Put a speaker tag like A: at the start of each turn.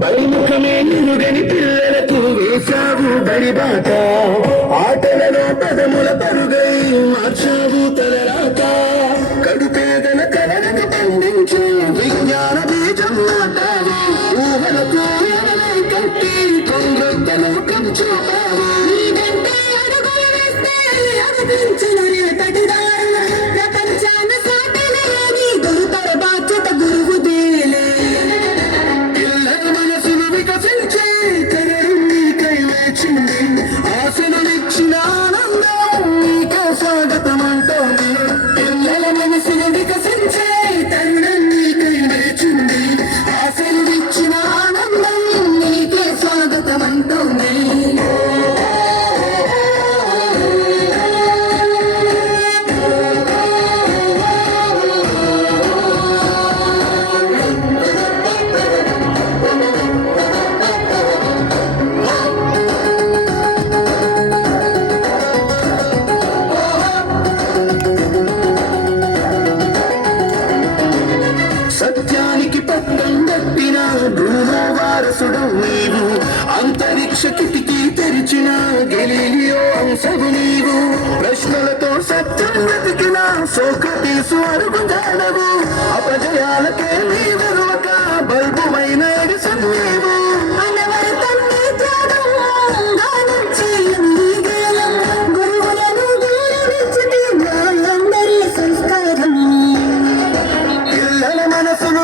A: బలిముఖమే నిన్ను గని పిల్లలకు వేశావు బడిబాట ఆట పదముల పరుగై మార్చు వారసుడు నీవు. అంతరిక్ష కిటికీ తెరిచిన గెలీలియో అంశము నీవు. ప్రశ్నలతో సత్యం వెతికిన సోక్రటీసు అరుగు జాడవు. అపజయాలకే నీవెరువక బల్బుమైన ఎడిసను నీవు. మనసును